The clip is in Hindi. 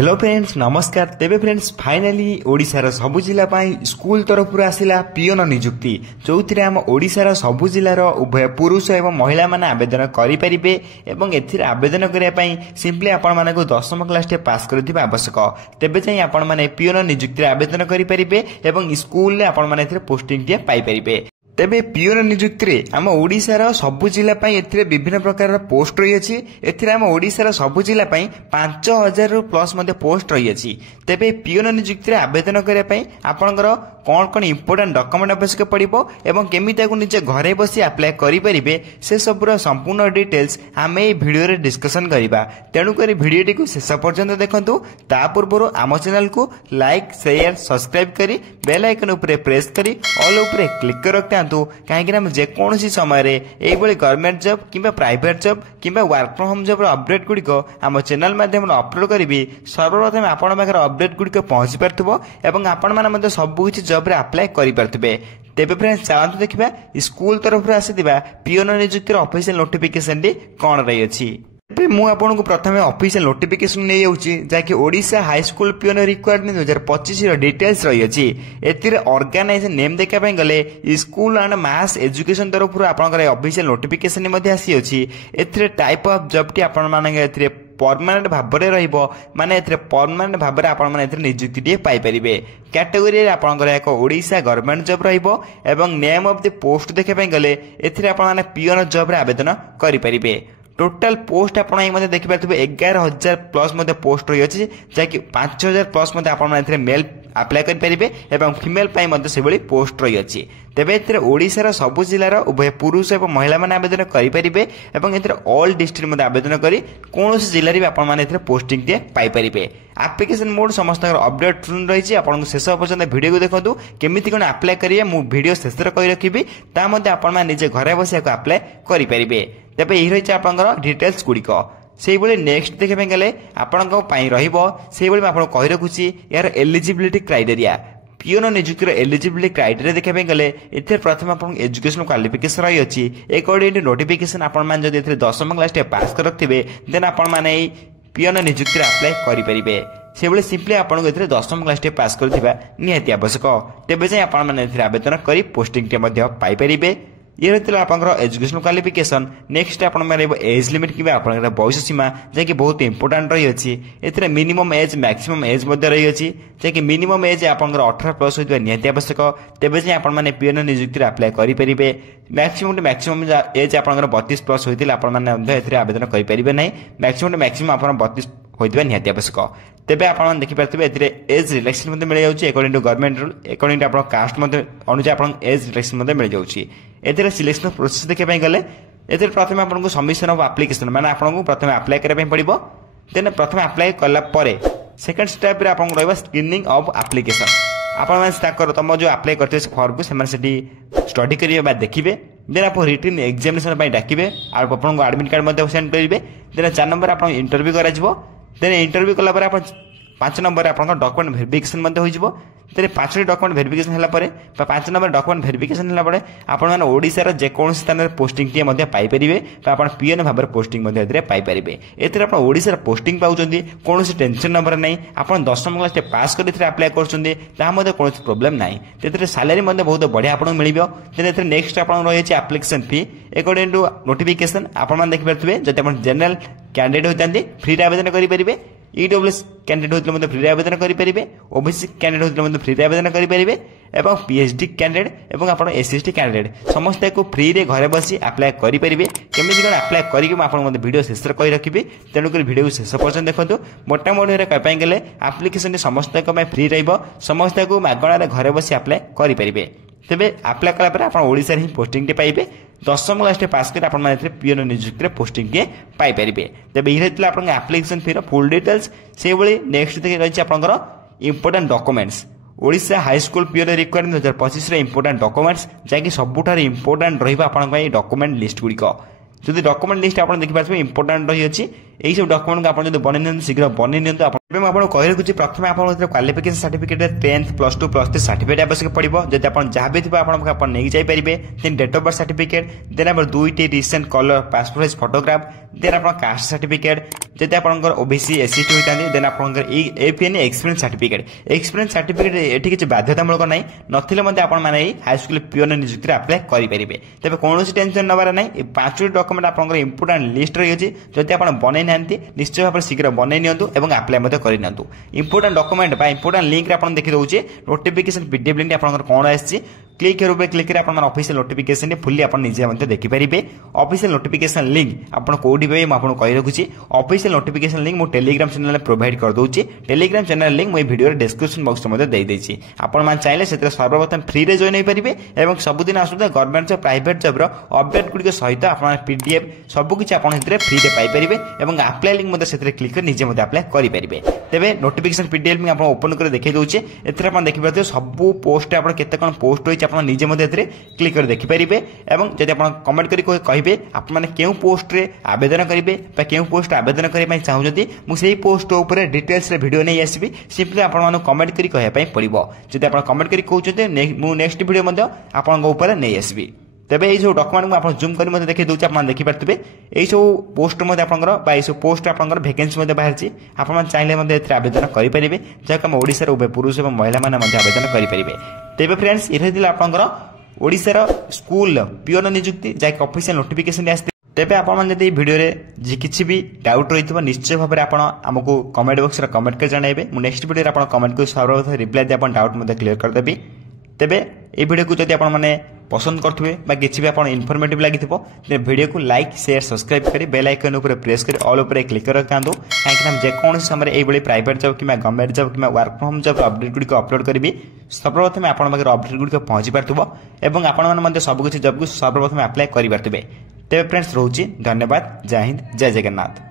हेलो फ्रेंड्स नमस्कार। तेबे फ्रेंड्स फाइनाली ओडिशार सबु जिला स्कूल तरफ आसिला पियोन नियुक्ति जो आम ओडिशार सबु जिलार उभय पुरुष एवं महिला माने आवेदन करें एवं एथिरे आवेदन करने सिंपली आपण मानक 10वीं क्लास पास करथिबा आवश्यक। तेबे चाहिँ आपण माने पियोन नियुक्ति आवेदन करें एवं स्कूल रे आपण माने एथिरे पोस्टिंग टे पाई परिबे। तेबे पियोन नियुक्ति आम ओडिशार सबु जिला एथिरे विभिन्न प्रकार पोस्ट रही अछि। एथिरे आम ओडिशार सबु जिला 5000 प्लस पोस्ट रही अछि। तेबे पियोन नियुक्ति आवेदन करने आपणकर कौन कौन इंपोर्टेंट डॉक्यूमेंट आवश्यक पड़िबो एवं केमिति निजे घरे बसी अप्लाई करि परिबे से सबुर संपूर्ण डिटेल्स आम ए वीडियो रे डिस्कशन करिबा। तेणु करी वीडियोटी को शेष पर्यंत देखंतु। ता पूर्व आम चैनल को लाइक शेयर सब्सक्राइब करी बेल आइकन उपरे प्रेस करी ऑल उपरे क्लिक कर रखतांतु काहेकि जेकोसी समय रे गवर्नमेंट जॉब किंबा प्राइवेट जॉब किंबा work from home job update गुड़िक आम चैनल माध्यम अपलोड करी सर्वप्रथम आपण पाखर अपडेट गुड़िक पहुंची पारथुबो एवं आपण माने सब किछि जॉब रे अप्लाई करि पारथुबे। तेबे फ्रेंड्स चलନ୍ତୁ देखिबा स्कूल तरफ आसीथिबा पियोन नियुक्तिर ऑफिशियल नोटिफिकेशन डी कोन रही अछि। मु आपको प्रथम ऑफिशियल नोटिफिकेशन नहीं जाऊँगी जहाँकि Odisha high school peon requirement 2025 details रही अछि। एथिरे ऑर्गेनाइजेशन नेम देखापी गले स्कूल एंड मास एजुकेशन तरफ आपंकर ऑफिशियल नोटिफिकेशन आसी अछि। एथिरे टाइप ऑफ जॉब टी आपण माने एथिरे परमानेंट भाव में रहिबो माने एथिरे परमानेंट भाव में आपण माने एथिरे नियुक्ति टी पाई परिबे। कैटेगरी आपंकर एक ओडिशा गवर्नमेंट जॉब रहिबो एवं नेम ऑफ द पोस्ट देखापी गले एथिरे आपण माने पियोन जॉब रे आवेदन करि परिबे। टोटाल पोस्ट आप देखिए 11,000 प्लस पोस्ट रही है जहाँकि 5,000 प्लस मेल अप्लाई करें फिमेल से पोस्ट रही है। तेरे ओडिशार सबु जिलार उभय पुरुष और महिला माने आवेदन करें ऑल डिस्ट्रिक्ट आवेदन कर कौन जिले में आप पोस्टिंग टे पाइपर। एप्लिकेशन मोड समस्त अपडेट रही है। शेष पर्यटन वीडियो को देखो केमी कौन अप्लाई करेंगे मुझे वीडियो शेष कही रखी निजे घर बस अप्लाई करेंगे। तेबे यही रही आपंकर डिटेल्स गुड़िक से नेक्स्ट देखा गले आपण कही रखुची यार एलिजिबिलिटी क्राइटेरिया पियोन नियुक्तिर एलिजिबिलिटी क्राइटेरिया देखा गले इथे प्रथम आप एजुकेशन क्वालिफिकेशन रही अच्छी अकॉर्डिंग टू नोटिफिकेशन आपण 10वीं क्लास पास कर रखिए देन आपण मैंने पियोन नियुक्ति अप्लाई करेंगे। से सिंपली आपको 10वीं क्लास पास करथिबा निहाती आवश्यक। तेबे आपने आवेदन कर पोस्टिंग पाइपर। ये रही आपंकर एजुकेशन क्वालिफिकेशन। नेक्स्ट आप एज लिमिट कि बयस सीमा जहाँकि बहुत इंपोर्टाट रही है। मिनिमम एज मैक्सिमम एज रही है जहाँकि मिनिमम एज आपंकर 18 प्लस होता निहाती आवश्यक। तेबे आपने पियोन नियुक्ति अप्लाई करेंगे। मैक्सिमम टू मैक्सिमम एज आपंकर 32 प्लस होता आवेदन करेंगे ना। मैक्सिमम टू मैक्सिमम आप 32 होता निहाती आवश्यक। तेबे आप देखिपारे एज रिलैक्सेशन मिल जाऊँगी according to government rule according to caste अनुसार आप एज रिलैक्सेशन मिल जाऊँगी। एथिरे सिलेक्शन प्रोसेस देखा गले एथिरे प्रथम आपको सबमिशन ऑफ एप्लिकेशन माने आपको प्रथम अप्लाई करबा पड़िबो। देन प्रथम अप्लाई कला परे सेकंड स्टेप रे आपन रहबा स्क्रीनिंग ऑफ एप्लिकेशन। आपण माने ताकर तम जो अप्लाई करते फॉर्म को सेमान सेठी स्टडी करिवे बा देखिबे। देन आप रिटन एग्जामिनेशन पय डाकिबे आ आपन एडमिट कार्ड मध्ये सेंड करिवे। देन 4 नंबर आपन इंटरव्यू करा जिवो। देन इंटरव्यू कला परे आपन 5 नंबर आपन डॉक्यूमेंट वेरिफिकेशन मध्ये होई जिवो। तेरे 5टी डॉक्यूमेंट वेरिफिकेशन हला परे 5 नंबर डॉक्यूमेंट वेरिफिकेशन हला परे आपण माने ओडिसा जे कोन स्थान रे पोस्टिंग टी मध्ये पाई परिबे आपण पियोन भाबर पोस्टिंग मध्ये एतरे पाई परिबे। एतरे आपण ओडिसा रे पोस्टिंग पाउचंदी कोनोसी टेंशन नंबर नै। आपण 10वीं क्लास टे पास करिथरे अप्लाई करचंदी ता मध्ये कोनोसी प्रॉब्लम नै। तेतरे सैलरी मध्ये बहुत बढ़िया आपण मिलिबो। देन एतरे नेक्स्ट आपण रही छै application fee according to notification आपण माने देखि परथबे जते आपण जनरल कैंडिडेट होतांती फ्री आवेदन करि परिबे। ईडब्ल्यूएस कैंडिडेट होते फ्री आवेदन करेंगे। ओबीसी कैंडिडेट होते फ्री आवेदन करेंगे एवं पीएचडी कैंडिडेट एवं आप एसएसटी कैंडिडेट समस्त को फ्री रे घरे बसी अप्लाई करेंगे। केमी कौन अप्लाई करके वीडियो शेष कही रखी तेणुक वीडियो को शेष पर्यटन देखो। मोटामोटी कहपाई गले एप्लिकेशन समस्त फ्री समस्त को मागणार घरे बसी अप्लाई करेंगे। तेबे अप्लाई कला आप ओडिशा ही पोस्टिंग टे पाइबे। 10वीं क्लास पास कर पियोन नियुक्ति पोस्टिंग टे पाइपर। तेबे ये एप्लिकेशन फी फुल डिटेल्स से नेक्स्ट रही आपंकर important documents Odisha high school peon requirement 2025 important documents जहाँकि सबुठार इंपोर्टेंट रही डॉक्यूमेंट लिस्ट गुड़िक। जदि डॉक्यूमेंट लिस्ट आप देखिए इंपोर्टेंट रही यही सब डॉक्यूमेंट को आप जो बन शीघ्र बन आपको कही रखुच्छी प्रथम आप क्वालिफिकेशन सर्टिफिकेट 10th +2 +3 सर्टिफिकेट आवश्यक पड़ो जब आप जहाँ भी थे आप नहीं जापर then date of birth certificate then आप 2टी recent colour passport size photograph then आप कास्ट सर्टिफिकेट जब आप ओबीसी एससी होता देन आप एपीएन एक्सपीरियंस सर्टिफिकेट ये किसी बाध्यतामूलक ना नथिले हाई स्कूल पिओन नियुक्ति अप्लाई करेंगे तेज कौन टेंशन नबार ना 5टी डॉक्यूमेंट आप इंपोर्टाट लिस्ट रही है जब आप बनई ना निश्चय भाव शीघ्र बनई नियंतु अप्लाई करनी इंपोर्टाट डॉक्यूमेंट इंपोर्टाट लिंक आप देखी दूसरे नोटिफिकेशन पीडीएफ लिंक आप कौन आसी click click official notification fully आप निजे देखिपारे ऑफिशियल नोटिफिकेशन लिंक आप कौटी पे मुझे कही रखुच्छी ऑफिशियल नोटिफिकेशन लिंक मुझे टेलीग्राम चैनल प्रोवाइड कर दूसरी टेलीग्राम चैनल लिंक मुझे वीडियो डिस्क्रिप्शन बॉक्स में देदेसी आपण चाहिए से सर्वप्रथम फ्री रे जॉइन होपारे और सबुदिन आसुदा government job private job update गुड़िक सहित आप पीडीएफ सबकि आप फ्री रे पाइपर और अप्लाई लिंक से क्लिक कर निजे अप्लाई करेंगे तेरे नोटिफिकेशन पीडीएफ लिंक आप ओपन कर देखिए दूसरे एप देखिए सब पोस्ट आप केते कौन पोस्ट होती आप निजे क्लिक कर देखिपारे और जब आप कमेंट कर कहे आप क्यों पोस्ट रे आवेदन करेंगे क्यों पोस्ट आवेदन करने चाहते मुझे पोस्ट उपर डिटेल्स वीडियो नहीं आसबि सिंपली आपको कमेंट कर कहवाई पड़ो जब आप कमेंट कर कहते मुझे नेक्स्ट वीडियो आपंकर नहीं आसबि तेज ये सब डॉक्यूमेंट को जूम कर देखिए दूसरे आप देखिपारे यही सब पोस्ट आपंकर सब पोस्ट आपंकर वैकेंसी बाहरी आप चाहिए आवेदन करेंगे जहाँकि आम ओडिशार उभय पुरुष और महिला मैंने आवेदन करेंगे तेज फ्रेंड्स ये आपंकर ओडिशार स्कूल पिओन नियुक्ति जहाँकि ऑफिशियल नोटिफिकेशन आसते तेज आप भिडियो किसी भी डाउट रही है निश्चय भाव में आपको कमेंट बॉक्स कमेंट कर जनइबे मुझे नेक्स्ट वीडियो आप कमेंट को सर्वप्रथम रिप्लाई दे डाउट क्लियर करदेवी तेज ये वीडियो को जब आप पसंद करेंगे किसी भी आप इनफॉर्मेटिव लगी वीडियो को लाइक शेयर सब्सक्राइब कर बेल आइकन ऊपर प्रेस कर ऑल ऊपर क्लिक कर रखता कहीं जेकोसी समय ये प्राइवेट जॉब कि गवर्नमेंट जॉब कि work from home job update गुड़िक अपलोड करी सर्वप्रथम आप अपडेट गुड़िक पहुंची पार्थ्व और आपण सबकि जॉब को सर्वप्रथम अप्लाई करेंगे तेज फ्रेंड्स रोचे धन्यवाद जय हिंद जय जगन्नाथ।